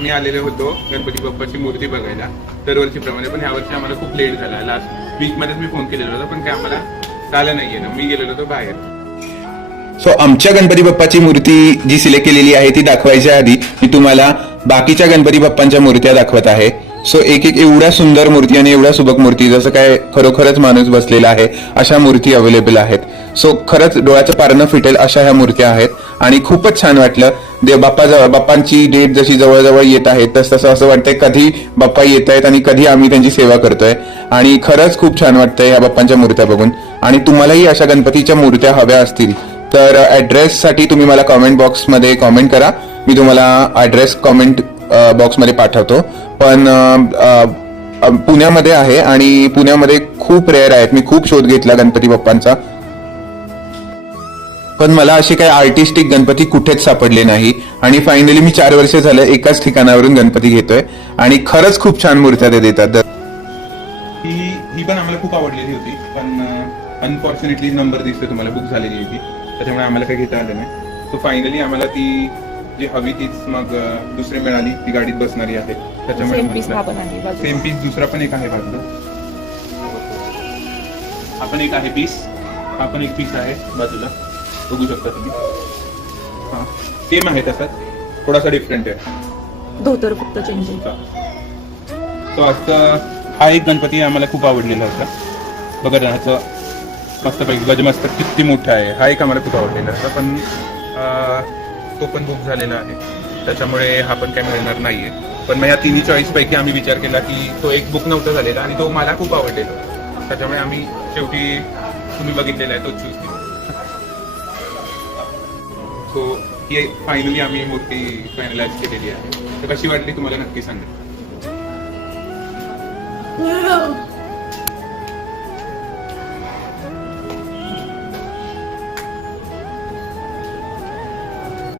आम्ही आलेलो होतो गणपती बाप्पाची मूर्ती बघायला दरवर्षीप्रमाणे, पण यावर्षी आम्हाला खूप लेट झाला. लास्ट वीक मध्येच मी फोन केलेला होता, पण काय आम्हाला झालं नाहीये ना, मी गेलेलो होतो बाहेर. सो आमच्या गणपती बाप्पाची मूर्ती जी सिलेक्ट केलेली आहे ती दाखवायच्या आधी मी तुम्हाला बाकीच्या गणपती बाप्पांच्या मूर्त्या दाखवत आहे. सो एक एक एवढ्या सुंदर मूर्ती आणि एवढ्या सुबक मूर्ती, जसं काय खरोखरच माणूस बसलेला आहे अशा मूर्ती अवेलेबल आहेत. सो खरंच डोळ्याचं पारणं फिटेल अशा ह्या मूर्त्या आहेत आणि खूपच छान वाटलं. बाप्पांची डेट जशी जवळजवळ येत आहे तसं असं वाटतंय कधी बाप्पा येत आहेत आणि कधी आम्ही त्यांची सेवा करतोय. आणि खरंच खूप छान वाटतंय या बाप्पांच्या मूर्त्या बघून. आणि तुम्हालाही अशा गणपतीच्या मूर्त्या हव्या असतील तर ॲड्रेससाठी तुम्ही मला कॉमेंट बॉक्समध्ये कॉमेंट करा. मी तुम्हाला ॲड्रेस कॉमेंट बॉक्समध्ये पाठवतो. पण पुण्यामध्ये आहे आणि पुण्यामध्ये खूप रेअर आहेत. मी खूप शोध घेतला गणपती बाप्पांचा, पण मला असे काही आर्टिस्टिक गणपती कुठेच सापडले नाही. आणि फायनली मी 4 वर्ष झालं एकाच ठिकाणावरून गणपती घेतोय आणि खरंच खूप छान मूर्त्या ते देतात. ही पण आम्हाला खूप आवडलेली होती, पण अनफॉर्च्युनेटली नंबर दिसतोय तुम्हाला, बुक झालेली होती, त्याच्यामुळे आम्हाला काही घेता आलं नाही. सो फायनली आम्हाला ती जी हवी तीच मग दुसरी मिळाली, ती गाडीत बसणारी आहे, त्याच्यामुळे सेम पीस दुसरा पण एक आहे बाजूला. हा पण एक आहे पीस, हा पण एक पीस आहे बाजूला, बघू शकता तुम्ही. हा सेम आहे तसाच, थोडासा डिफरंट आहे, धोतर फक्त चेंज आहे. तो असं हा एक गणपती आम्हाला खूप आवडलेला होता. बघा ह्याचं मस्तपैकी गजमस्त किती मोठा आहे. हा एक आम्हाला खूप आवडलेला होता, पण तो पण बुक झालेला आहे, त्याच्यामुळे हा पण काय मिळणार नाहीये. पण मग या तिन्ही चॉईस पैकी आम्ही विचार केला की तो एक बुक नव्हता झालेला आणि तो मला खूप आवडलेला, त्याच्यामुळे आम्ही शेवटी तुम्ही बघितलेला आहे तोच चूज केला. सो ही फायनली आम्ही मूर्ती फायनलाइज केलेली आहे. तर कशी वाटली तुम्हाला नक्की सांगा.